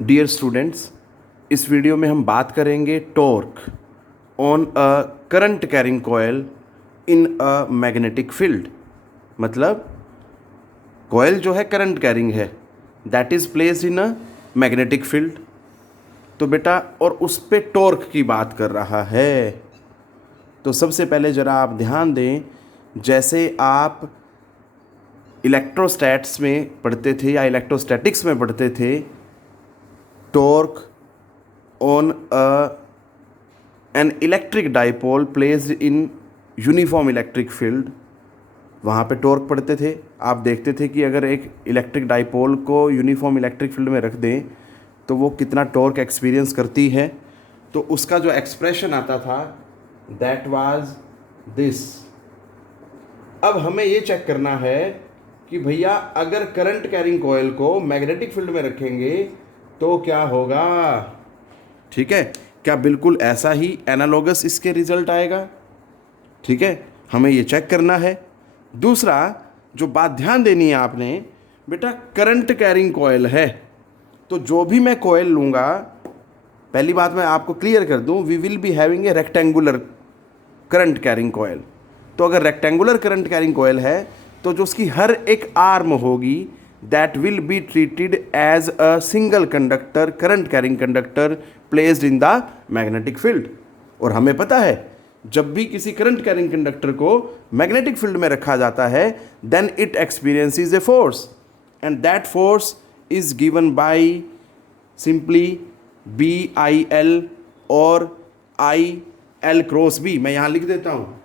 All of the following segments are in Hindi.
डियर स्टूडेंट्स, इस वीडियो में हम बात करेंगे torque on a current carrying coil in a magnetic field. मतलब कॉयल जो है करंट कैरिंग है, that is placed in a magnetic field. तो बेटा और उस पे टॉर्क की बात कर रहा है। तो सबसे पहले ज़रा आप ध्यान दें, जैसे आप इलेक्ट्रोस्टैट्स में पढ़ते थे या इलेक्ट्रोस्टैटिक्स में पढ़ते थे, torque on an electric dipole placed in uniform electric field, वहाँ पे टॉर्क पढ़ते थे। आप देखते थे कि अगर एक इलेक्ट्रिक डाइपोल को यूनिफॉर्म इलेक्ट्रिक फील्ड में रख दें तो वो कितना टॉर्क एक्सपीरियंस करती है। तो उसका जो एक्सप्रेशन आता था दैट वाज दिस। अब हमें ये चेक करना है कि भैया अगर करंट कैरिंग कॉयल को मैग्नेटिक फील्ड में रखेंगे तो क्या होगा। ठीक है, क्या बिल्कुल ऐसा ही एनालॉगस इसके रिजल्ट आएगा? ठीक है, हमें ये चेक करना है। दूसरा जो बात ध्यान देनी है आपने, बेटा करंट कैरिंग कॉयल है तो जो भी मैं कॉयल लूँगा, पहली बात मैं आपको क्लियर कर दूं, we will be having a rectangular current carrying coil. तो अगर रेक्टेंगुलर करंट कैरिंग कॉयल है तो जो उसकी हर एक आर्म होगी that will be treated as a single conductor current carrying conductor placed in the magnetic field. और हमें पता है जब भी किसी करंट कैरिंग कंडक्टर को मैग्नेटिक फील्ड में रखा जाता है then it experiences a force and that force is given by simply BIL और IL क्रॉस B। मैं यहाँ लिख देता हूँ,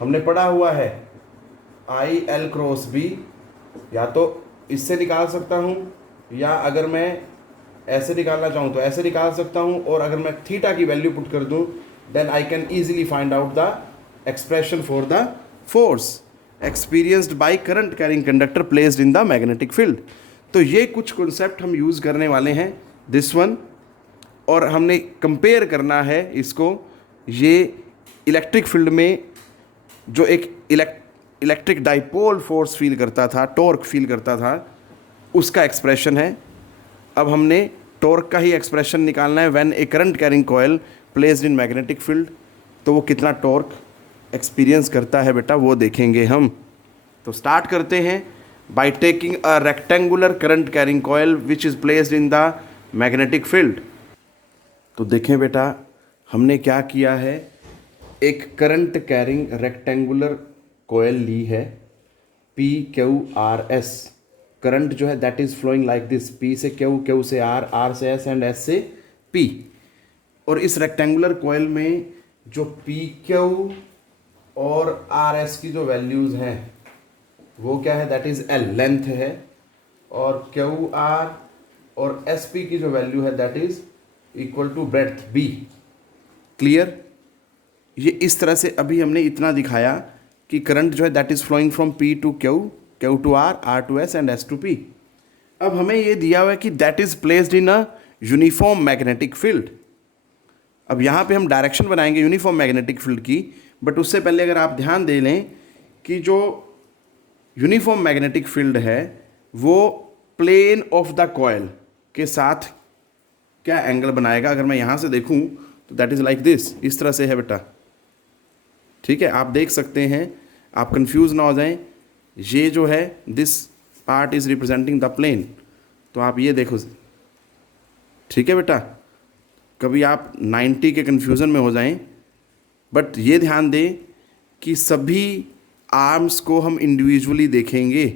हमने पढ़ा हुआ है IL क्रॉस B। या तो इससे निकाल सकता हूँ या अगर मैं ऐसे निकालना चाहूँ तो ऐसे निकाल सकता हूँ, और अगर मैं थीटा की वैल्यू पुट कर दूँ then I can easily find out the expression for the force experienced by current carrying conductor placed in the magnetic field. तो ये कुछ कॉन्सेप्ट हम यूज़ करने वाले हैं दिस वन, और हमने कंपेयर करना है इसको ये इलेक्ट्रिक फील्ड में जो एक इलेक्ट्रिक डाइपोल फोर्स फील करता था, टॉर्क फील करता था, उसका एक्सप्रेशन है। अब हमने टॉर्क का ही एक्सप्रेशन निकालना है when A current carrying coil placed in magnetic field. तो वो कितना टॉर्क एक्सपीरियंस करता है बेटा वो देखेंगे हम। तो स्टार्ट करते हैं by taking a rectangular current carrying coil which is placed in the magnetic field. तो देखें बेटा हमने क्या किया है, एक करंट कैरिंग रेक्टेंगुलर कॉयल ली है PQRS। करंट जो है that is flowing like this, P से Q, Q से R, R से S एंड S से P। और इस रेक्टेंगुलर कॉयल में जो PQ और RS की जो वैल्यूज़ हैं वो क्या है, दैट इज़ L लेंथ है, और QR और SP की जो वैल्यू है that is equal to breadth B। Clear? ये इस तरह से अभी हमने इतना दिखाया कि करंट जो है that is flowing from P to Q, Q to R, R to S and S to P। अब हमें ये दिया हुआ है कि that is placed in a uniform magnetic field. अब यहाँ पे हम डायरेक्शन बनाएंगे यूनिफॉर्म मैग्नेटिक फील्ड की, बट उससे पहले अगर आप ध्यान दे लें कि जो यूनिफॉर्म मैग्नेटिक फील्ड है वो प्लेन ऑफ द कॉयल के साथ क्या एंगल बनाएगा। अगर मैं यहाँ से देखूँ तो दैट इज़ लाइक दिस, इस तरह से है बेटा। ठीक है, आप देख सकते हैं, आप कंफ्यूज ना हो जाएं। ये जो है this part is representing the plane. तो आप ये देखो, ठीक है बेटा, कभी आप 90 के कन्फ्यूज़न में हो जाएं, बट ये ध्यान दें कि सभी आर्म्स को हम इंडिविजुअली देखेंगे।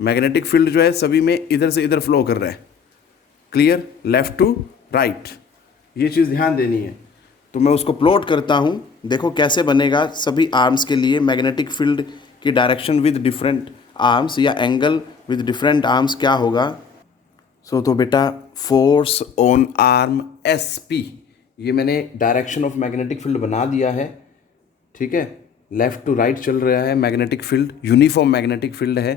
मैग्नेटिक फील्ड जो है सभी में इधर से इधर फ्लो कर रहा है। क्लियर? लेफ़्ट टू राइट, ये चीज़ ध्यान देनी है। तो मैं उसको प्लॉट करता हूँ, देखो कैसे बनेगा सभी आर्म्स के लिए मैग्नेटिक फील्ड की डायरेक्शन विद डिफरेंट आर्म्स या एंगल विद डिफरेंट आर्म्स क्या होगा। तो बेटा फोर्स ऑन आर्म SP, ये मैंने डायरेक्शन ऑफ मैग्नेटिक फील्ड बना दिया है। ठीक है, लेफ़्ट टू राइट चल रहा है magnetic field, uniform magnetic field है।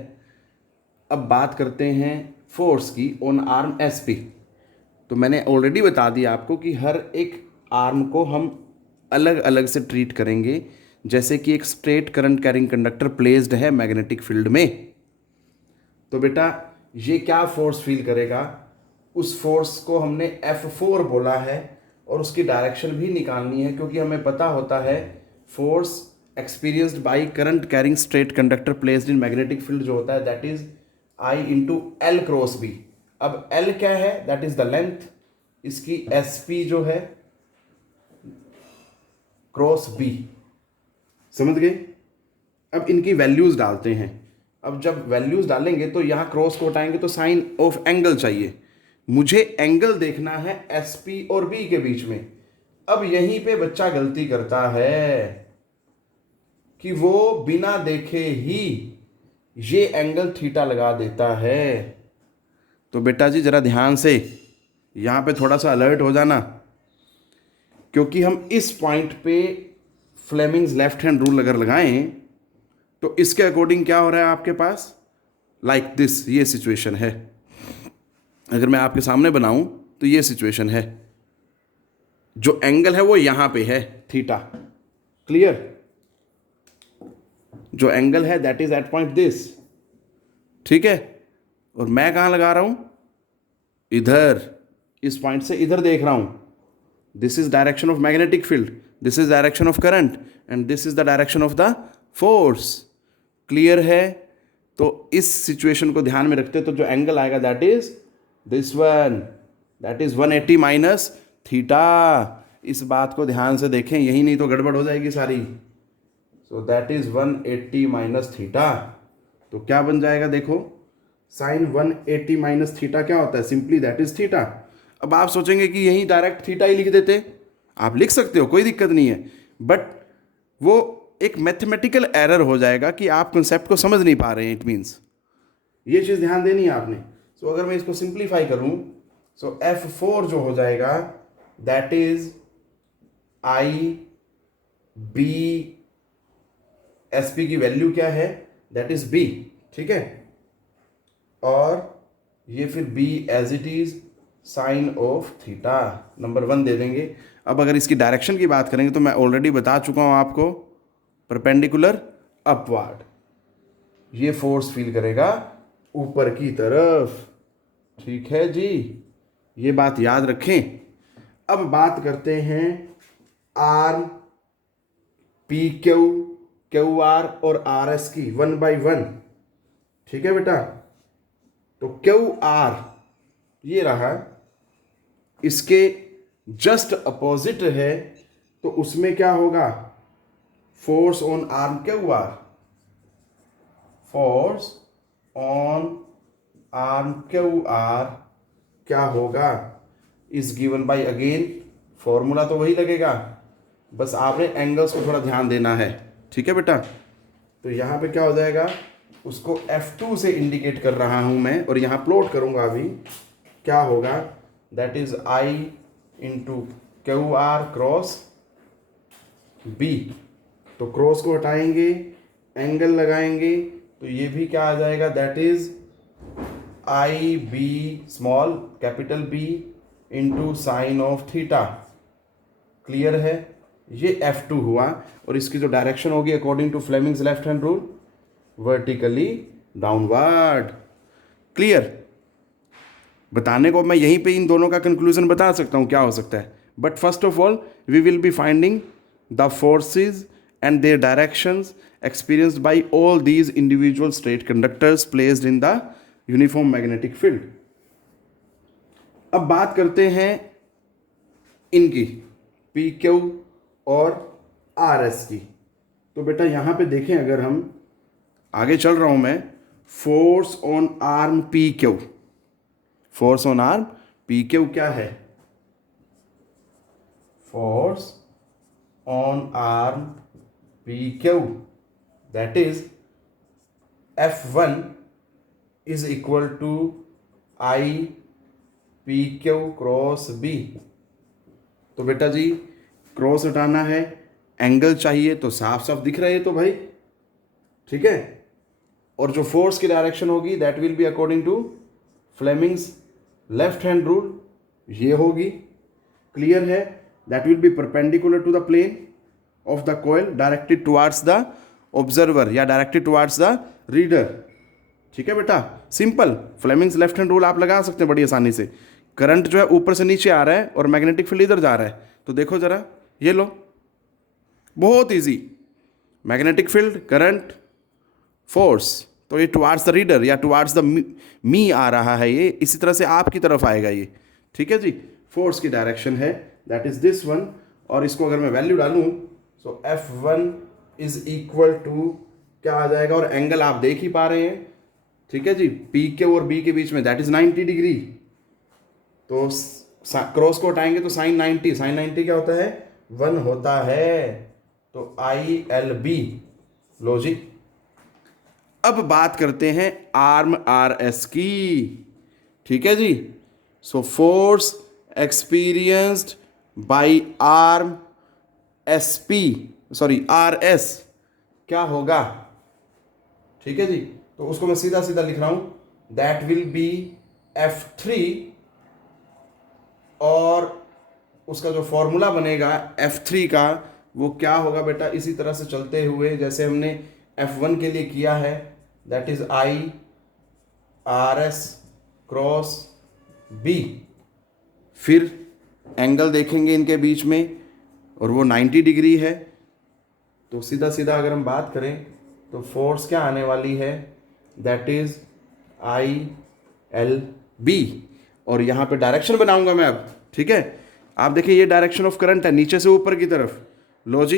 अब बात करते हैं फोर्स की ऑन आर्म SP। तो मैंने ऑलरेडी बता दिया आपको कि हर एक आर्म को हम अलग अलग से ट्रीट करेंगे, जैसे कि एक straight current carrying conductor placed है मैग्नेटिक फील्ड में। तो बेटा ये क्या फोर्स फील करेगा, उस फोर्स को हमने F4 बोला है और उसकी डायरेक्शन भी निकालनी है, क्योंकि हमें पता होता है force experienced by current carrying straight conductor placed in magnetic field जो होता है that is I into L cross B. अब L क्या है, दैट इज द लेंथ, इसकी SP जो है क्रॉस B, समझ गए। अब इनकी वैल्यूज डालते हैं। अब जब वैल्यूज डालेंगे तो यहाँ क्रॉस को हटाएंगे तो साइन ऑफ एंगल चाहिए, मुझे एंगल देखना है SP और B के बीच में। अब यहीं पे बच्चा गलती करता है कि वो बिना देखे ही ये एंगल थीटा लगा देता है। तो बेटा जी जरा ध्यान से यहाँ पे थोड़ा सा अलर्ट हो जाना, क्योंकि हम इस पॉइंट पे फ्लेमिंग्स लेफ्ट हैंड रूल अगर लगाएं तो इसके अकॉर्डिंग क्या हो रहा है आपके पास, लाइक दिस, ये सिचुएशन है। अगर मैं आपके सामने बनाऊं तो ये सिचुएशन है, जो एंगल है वो यहां पे है थीटा, क्लियर। जो एंगल है that is at point this, ठीक है। और मैं कहां लगा रहा हूं, इधर, इस पॉइंट से इधर देख रहा हूं। This is direction of magnetic field, this is direction of current and this is the direction of the force, clear है। तो इस सिचुएशन को ध्यान में रखते तो जो एंगल आएगा that is this one, that is 180 minus theta. इस बात को ध्यान से देखें, यही नहीं तो गड़बड़ हो जाएगी सारी। सो दैट इज 180 माइनस थीटा। तो क्या बन जाएगा, देखो साइन 180 माइनस थीटा क्या होता है, सिंपली दैट इज थीटा। अब आप सोचेंगे कि यही डायरेक्ट थीटा ही लिख देते, आप लिख सकते हो, कोई दिक्कत नहीं है, बट वो एक मैथमेटिकल एरर हो जाएगा कि आप कंसेप्ट को समझ नहीं पा रहे हैं, इट मीन्स ये चीज़ ध्यान देनी है आपने। सो अगर मैं इसको सिंप्लीफाई करूं, सो F4 जो हो जाएगा that is I B, SP की वैल्यू क्या है, दैट इज B, ठीक है। और ये फिर B as it is sine of theta, number 1 दे देंगे। अब अगर इसकी डायरेक्शन की बात करेंगे तो मैं ऑलरेडी बता चुका हूं आपको, परपेंडिकुलर अपवार्ड, ये फोर्स फील करेगा ऊपर की तरफ, ठीक है जी, ये बात याद रखें। अब बात करते हैं R P Q, Q R और आर एस की 1 बाई 1, ठीक है बेटा। तो क्यू आर ये रहा, इसके जस्ट अपोजिट है, तो उसमें क्या होगा, force on arm Q R, force on arm Q R क्या होगा, is given bye, again formula तो वही लगेगा, बस आपने एंगल्स को थोड़ा ध्यान देना है, ठीक है बेटा। तो यहाँ पे क्या हो जाएगा, उसको F2 से इंडिकेट कर रहा हूँ मैं, और यहाँ प्लॉट करूँगा अभी, क्या होगा, that is I into Q R cross B। तो क्रॉस को हटाएंगे, एंगल लगाएंगे, तो ये भी क्या आ जाएगा, that is I B small capital B into sine of theta, clear है। ये F2 हुआ, और इसकी जो डायरेक्शन होगी according to Fleming's left hand rule, vertically downward, clear. बताने को मैं यहीं पे इन दोनों का कंक्लूजन बता सकता हूँ क्या हो सकता है, but first of all we will be finding the forces and their directions experienced by all these individual straight conductors placed in the uniform magnetic field। अब बात करते हैं इनकी PQ और RS की। तो बेटा यहाँ पे देखें, अगर हम आगे चल रहा हूँ मैं, force on arm PQ, force on arm PQ क्या है, force on arm PQ, that is F1 is equal to I PQ cross B। तो बेटा जी क्रॉस हटाना है, एंगल चाहिए, तो साफ साफ दिख रहा है तो भाई, ठीक है। और जो फोर्स की डायरेक्शन होगी that will be according to Fleming's left hand rule, ये होगी, क्लियर है। That will be perpendicular to the plane of the coil directed towards the observer या directed towards the reader, ठीक है बेटा, simple Fleming's left hand rule आप लगा सकते हैं बड़ी आसानी से। करंट जो है ऊपर से नीचे आ रहा है और मैग्नेटिक फील्ड इधर जा रहा है। तो देखो ज़रा, ये लो, बहुत easy. Magnetic field, current, force, तो ये टुवार्ड्स द रीडर या टुवार्ड्स द मी आ रहा है, ये इसी तरह से आपकी तरफ आएगा ये। ठीक है जी, फोर्स की डायरेक्शन है, दैट इज दिस वन। और इसको अगर मैं वैल्यू डालूं तो F1 इज इक्वल टू क्या आ जाएगा, और एंगल आप देख ही पा रहे हैं। ठीक है जी, पी के और बी के बीच में दैट इज 90 डिग्री। तो क्रॉस को हटाएंगे तो साइन 90, साइन 90 क्या होता है, 1 होता है। तो ILB लो जी। अब बात करते हैं आर्म RS की। ठीक है जी, so force experienced by arm SP, sorry RS क्या होगा। ठीक है जी, तो उसको मैं सीधा सीधा लिख रहा हूं, दैट विल बी F3, और उसका जो फॉर्मूला बनेगा F3 का वो क्या होगा बेटा, इसी तरह से चलते हुए जैसे हमने F1 के लिए किया है, that is IRS cross B। फिर एंगल देखेंगे इनके बीच में और वो 90 डिग्री है। तो सीधा सीधा अगर हम बात करें तो फोर्स क्या आने वाली है, दैट इज ILB। और यहाँ पे डायरेक्शन बनाऊंगा मैं अब। ठीक है, आप देखिए ये डायरेक्शन ऑफ करंट है, नीचे से ऊपर की तरफ। लो जी,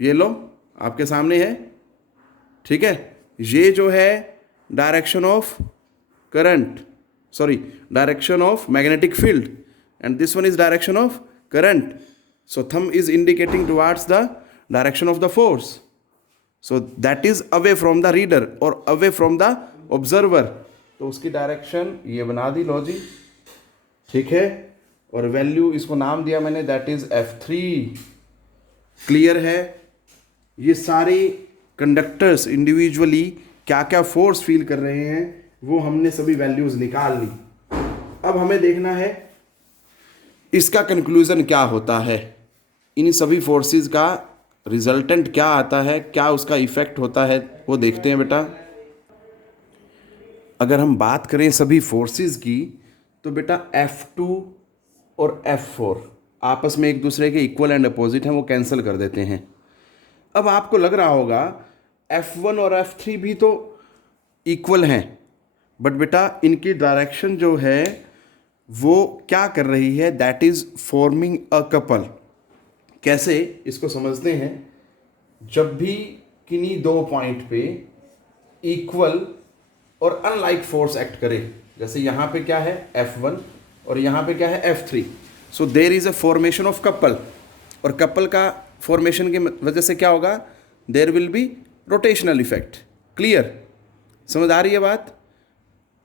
ये लो आपके सामने है। ठीक है, ये जो है direction of current, sorry direction of magnetic field, and this one is direction of current. So thumb is indicating towards the direction of the force, so that is away from the reader और अवे फ्रॉम द ऑब्जर्वर। तो उसकी डायरेक्शन ये बना दी, लो जी। ठीक है, और वैल्यू इसको नाम दिया मैंने, दैट इज F3। क्लियर है, ये सारे कंडक्टर्स इंडिविजुअली क्या क्या फोर्स फील कर रहे हैं वो हमने सभी वैल्यूज निकाल ली। अब हमें देखना है इसका कंक्लूजन क्या होता है, इन सभी फोर्सेस का रिजल्टेंट क्या आता है, क्या उसका इफेक्ट होता है, वो देखते हैं बेटा। अगर हम बात करें सभी फोर्सेस की तो बेटा F2 और F4 आपस में एक दूसरे के इक्वल एंड अपोजिट हैं, वो कैंसिल कर देते हैं। अब आपको लग रहा होगा F1 और F3 भी तो इक्वल हैं, बट बेटा इनकी डायरेक्शन जो है वो क्या कर रही है, that is forming a couple. कैसे, इसको समझते हैं। जब भी किन्हीं दो पॉइंट पे इक्वल और अनलाइक फोर्स एक्ट करे, जैसे यहाँ पे क्या है F1 और यहाँ पे क्या है F3, so there is a formation of couple. और कपल का फॉर्मेशन की वजह से क्या होगा, there will be rotational effect. Clear, समझ आ रही है बात,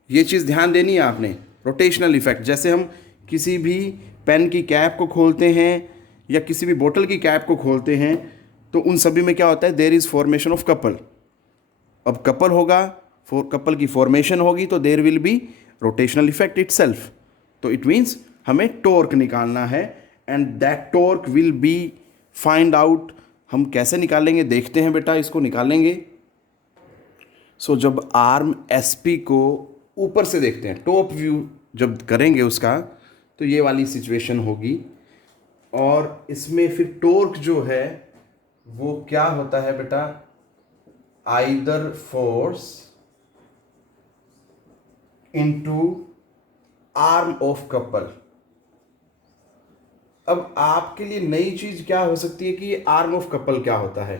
ये चीज़ ध्यान देनी है आपने। रोटेशनल इफेक्ट, जैसे हम किसी भी पेन की कैप को खोलते हैं या किसी भी बोतल की कैप को खोलते हैं तो उन सभी में क्या होता है, there is formation of couple. अब कपल होगा, कपल की फॉर्मेशन होगी तो there will be rotational effect itself. तो इट मीन्स हमें टॉर्क निकालना है, and that torque will be find out. हम कैसे निकालेंगे, देखते हैं बेटा, इसको निकालेंगे। सो जब आर्म SP को ऊपर से देखते हैं, टॉप व्यू जब करेंगे उसका, तो ये वाली सिचुएशन होगी। और इसमें फिर टॉर्क जो है वो क्या होता है बेटा, either force into arm of couple. अब आपके लिए नई चीज क्या हो सकती है कि ये आर्म ऑफ कपल क्या होता है।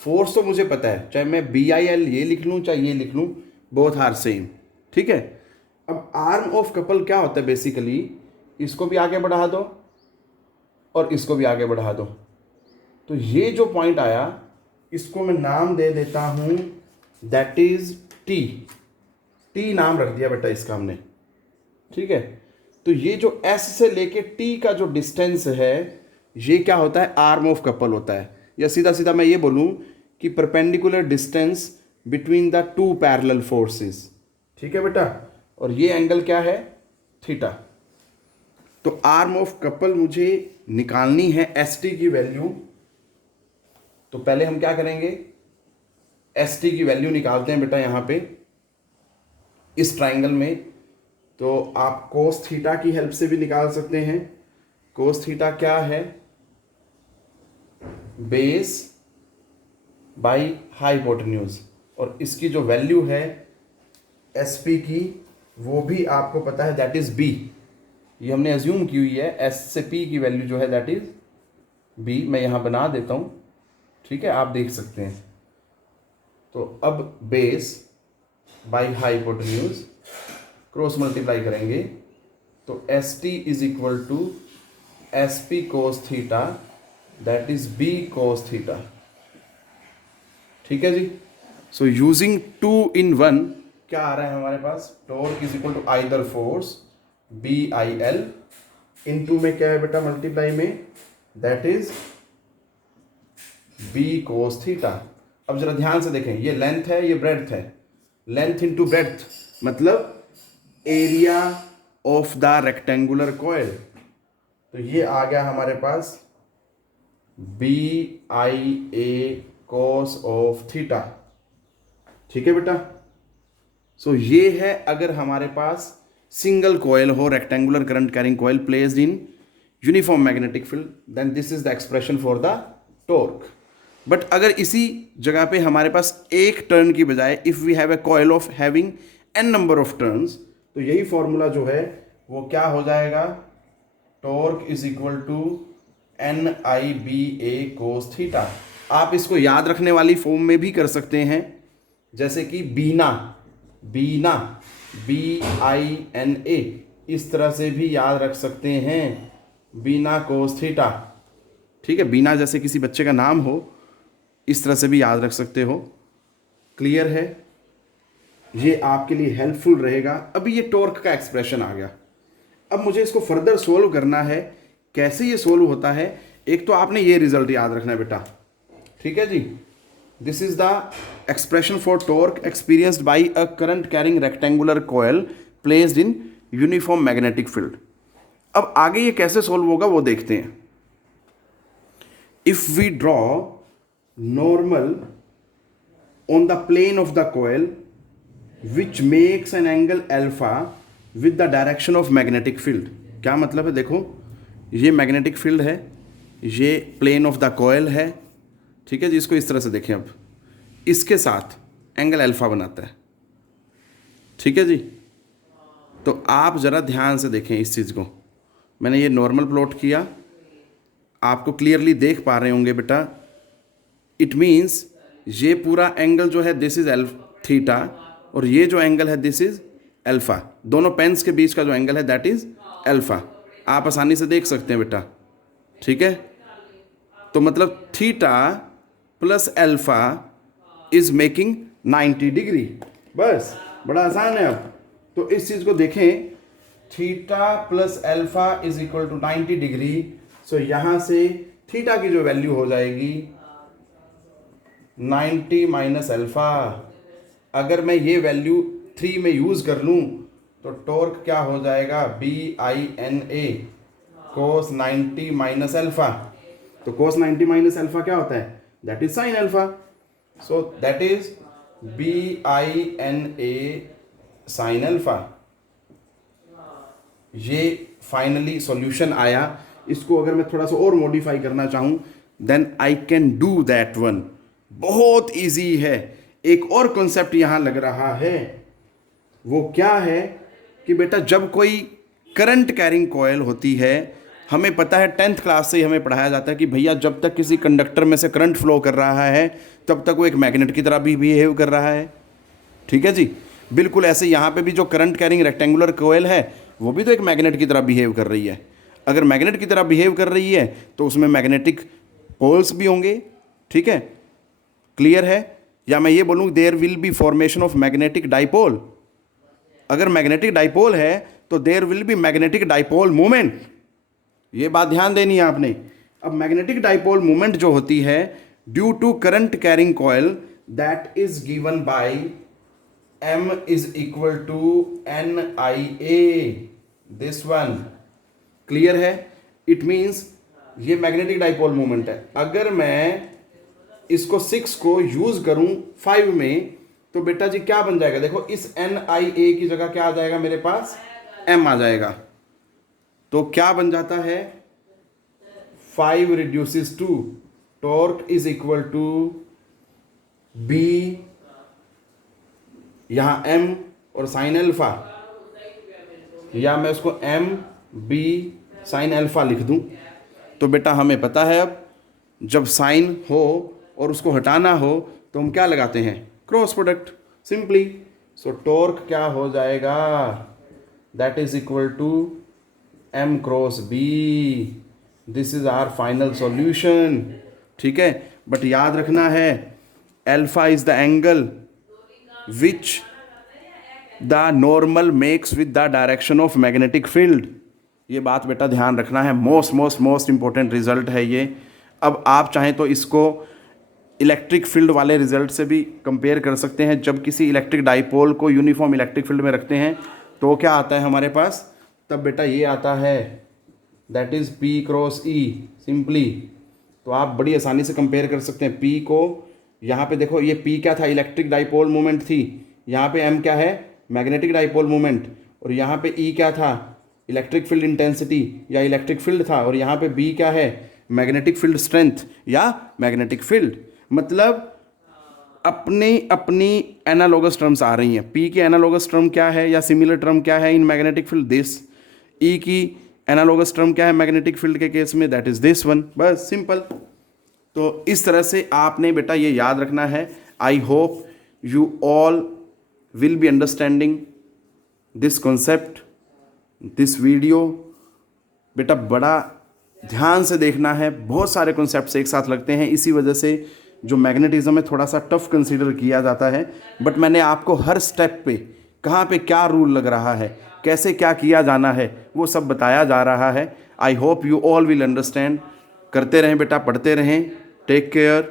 फोर्स तो मुझे पता है, चाहे मैं BIL ये लिख लूं चाहे ये लिख लूं, बोथ आर सेम। ठीक है, अब आर्म ऑफ कपल क्या होता है, बेसिकली इसको भी आगे बढ़ा दो और इसको भी आगे बढ़ा दो, तो ये जो पॉइंट आया इसको मैं नाम दे देता हूं, दैट इज T नाम रख दिया बेटा इसका हमने। ठीक है, तो ये जो S से लेके T का जो डिस्टेंस है ये क्या होता है, आर्म ऑफ कपल होता है। या सीधा सीधा मैं ये बोलूं कि perpendicular distance between the two parallel forces. ठीक है बेटा, और ये एंगल क्या है, थीटा। तो आर्म ऑफ कपल मुझे निकालनी है ST की वैल्यू। तो पहले हम क्या करेंगे, ST की वैल्यू निकालते हैं बेटा। यहां पे इस ट्राइंगल में तो आप कोस थीटा की हेल्प से भी निकाल सकते हैं। कोस थीटा क्या है? बेस बाई हाइपोटेन्यूज, और इसकी जो वैल्यू है एस पी की वो भी आपको पता है, दैट इज बी। ये हमने एज्यूम की हुई है, एस से पी की वैल्यू जो है दैट इज बी। मैं यहाँ बना देता हूँ, ठीक है, आप देख सकते हैं। तो अब base by hypotenuse cross multiply करेंगे तो S T is equal to S P cos theta, that is B cos theta. ठीक है जी। सो यूजिंग 2 in 1 क्या आ रहा है हमारे पास? Torque is equal to either force B I L into में क्या है बेटा मल्टीप्लाई में, that is B cos theta. अब जरा ध्यान से देखें, ये लेंथ है, ये ब्रेड्थ है। लेंथ इंटू ब्रेड्थ मतलब area of the rectangular coil. तो ये आ गया हमारे पास B I A cos of theta. ठीक है बेटा। सो ये है अगर हमारे पास सिंगल कॉइल हो, rectangular current carrying coil placed in uniform magnetic field, then this is the expression for the torque. But अगर इसी जगह पे हमारे पास एक टर्न की बजाय if we have a coil of having N number of turns, तो यही फॉर्मूला जो है वो क्या हो जाएगा? Torque is equal to N I B A cos theta. आप इसको याद रखने वाली फॉर्म में भी कर सकते हैं, जैसे कि बीना, बीना बी आई एन ए, इस तरह से भी याद रख सकते हैं, बीना कोस थीटा। ठीक है, बीना जैसे किसी बच्चे का नाम हो, इस तरह से भी याद रख सकते हो। क्लियर है? ये आपके लिए हेल्पफुल रहेगा। अभी ये टॉर्क का एक्सप्रेशन आ गया। अब मुझे इसको फर्दर सोल्व करना है। कैसे ये सोल्व होता है? एक तो आपने ये रिजल्ट याद रखना है बेटा, ठीक है जी। This is the expression for torque experienced by a current carrying rectangular coil placed in uniform magnetic field. अब आगे ये कैसे सोल्व होगा वो देखते हैं। If we draw normal on the plane of the coil which makes an angle alpha with the direction of magnetic field. क्या मतलब है? देखो, ये मैग्नेटिक फील्ड है, ये प्लेन ऑफ द कॉइल है, ठीक है जी। इसको इस तरह से देखें, अब इसके साथ एंगल अल्फा बनाता है, ठीक है जी। तो आप ज़रा ध्यान से देखें इस चीज़ को। मैंने ये नॉर्मल प्लॉट किया, आपको क्लियरली देख पा रहे होंगे बेटा। इट मीन्स ये पूरा एंगल जो है दिस इज थीटा, और ये जो एंगल है दिस इज अल्फा। दोनों पेन्स के बीच का जो एंगल है दैट इज अल्फा। आप आसानी से देख सकते हैं बेटा, ठीक है। तो मतलब theta plus alpha is making 90 degree. बस, बड़ा आसान है। अब तो इस चीज को देखें, theta plus alpha is equal to 90 degree. So यहां से थीटा की जो वैल्यू हो जाएगी 90 माइनस अल्फा। अगर मैं ये वैल्यू 3 में यूज कर लूं तो टॉर्क क्या हो जाएगा? B I N A cos 90 minus alpha. तो कोस 90 माइनस अल्फा क्या होता है? That is sine alpha. So that is B I N A sine alpha. ये फाइनली सॉल्यूशन आया। इसको अगर मैं थोड़ा सा और मॉडिफाई करना चाहूं then I can do that one. बहुत इजी है। एक और कॉन्सेप्ट यहां लग रहा है, वो क्या है कि बेटा जब कोई करंट कैरिंग कॉइल होती है, हमें पता है 10th क्लास से ही हमें पढ़ाया जाता है कि भैया जब तक किसी कंडक्टर में से करंट फ्लो कर रहा है तब तक वो एक मैग्नेट की तरह भी बिहेव कर रहा है, ठीक है जी। बिल्कुल ऐसे यहाँ पे भी जो करंट कैरिंग रेक्टेंगुलर कॉइल है वो भी तो एक मैग्नेट की तरह बिहेव कर रही है। अगर मैग्नेट की तरह बिहेव कर रही है तो उसमें मैग्नेटिक पोल्स भी होंगे, ठीक है। क्लियर है? या मैं ये बोलूँ there will be formation of magnetic dipole. अगर मैग्नेटिक डाइपोल है तो there will be magnetic dipole moment. ये बात ध्यान देनी है आपने। अब मैग्नेटिक डाइपोल मोमेंट जो होती है due to current carrying coil that is given by m is equal to n i a, this one. Clear है? इट मीन्स ये मैग्नेटिक डाइपोल मोमेंट है। अगर मैं इसको 6 को यूज करूं 5 में तो बेटा जी क्या बन जाएगा? देखो, इस n i a की जगह क्या आ जाएगा मेरे पास? m आ जाएगा। तो क्या बन जाता है, 5 reduces to torque is equal to b, यहाँ m और साइन अल्फा, या मैं उसको m b साइन अल्फा लिख दूं। तो बेटा हमें पता है अब जब साइन हो और उसको हटाना हो तो हम क्या लगाते हैं, cross product, simply. So torque क्या हो जाएगा, that is equal to m cross b। This is our final solution, ठीक है। बट याद रखना है alpha is the angle which the normal makes with the direction of magnetic field. ये बात बेटा ध्यान रखना है, मोस्ट इंपॉर्टेंट रिजल्ट है ये। अब आप चाहें तो इसको इलेक्ट्रिक फील्ड वाले रिजल्ट से भी कंपेयर कर सकते हैं। जब किसी इलेक्ट्रिक डाइपोल को यूनिफॉर्म इलेक्ट्रिक फील्ड में रखते हैं तो क्या आता है हमारे पास, तब बेटा ये आता है, that is P cross E, simply. तो आप बड़ी आसानी से कंपेयर कर सकते हैं P को, यहाँ पे देखो ये P क्या था, इलेक्ट्रिक डाइपोल मोमेंट थी, यहाँ पे M क्या है, मैग्नेटिक डाइपोल मोमेंट, और यहाँ पे E क्या था, इलेक्ट्रिक फील्ड इंटेंसिटी या इलेक्ट्रिक फील्ड था, और यहाँ पे B क्या है, मैग्नेटिक फील्ड स्ट्रेंथ या मैग्नेटिक फील्ड। मतलब अपनी अपनी एनालॉगस टर्म्स आ रही हैं। P की एनालॉगस टर्म क्या है या सिमिलर टर्म क्या है इन मैग्नेटिक फील्ड, दिस। E की एनालॉगस टर्म क्या है मैग्नेटिक फील्ड के केस में, दैट इज दिस वन, बस सिंपल। तो इस तरह से आपने बेटा ये याद रखना है। I hope you all will be understanding this concept, this video. बेटा बड़ा ध्यान से देखना है, बहुत सारे कॉन्सेप्ट्स एक साथ लगते हैं, इसी वजह से जो मैग्नेटिज्म है थोड़ा सा टफ कंसीडर किया जाता है। बट मैंने आपको हर स्टेप पे कहाँ पे क्या रूल लग रहा है, कैसे क्या किया जाना है, वो सब बताया जा रहा है। I hope you all will understand. करते रहें बेटा, पढ़ते रहें। Take care.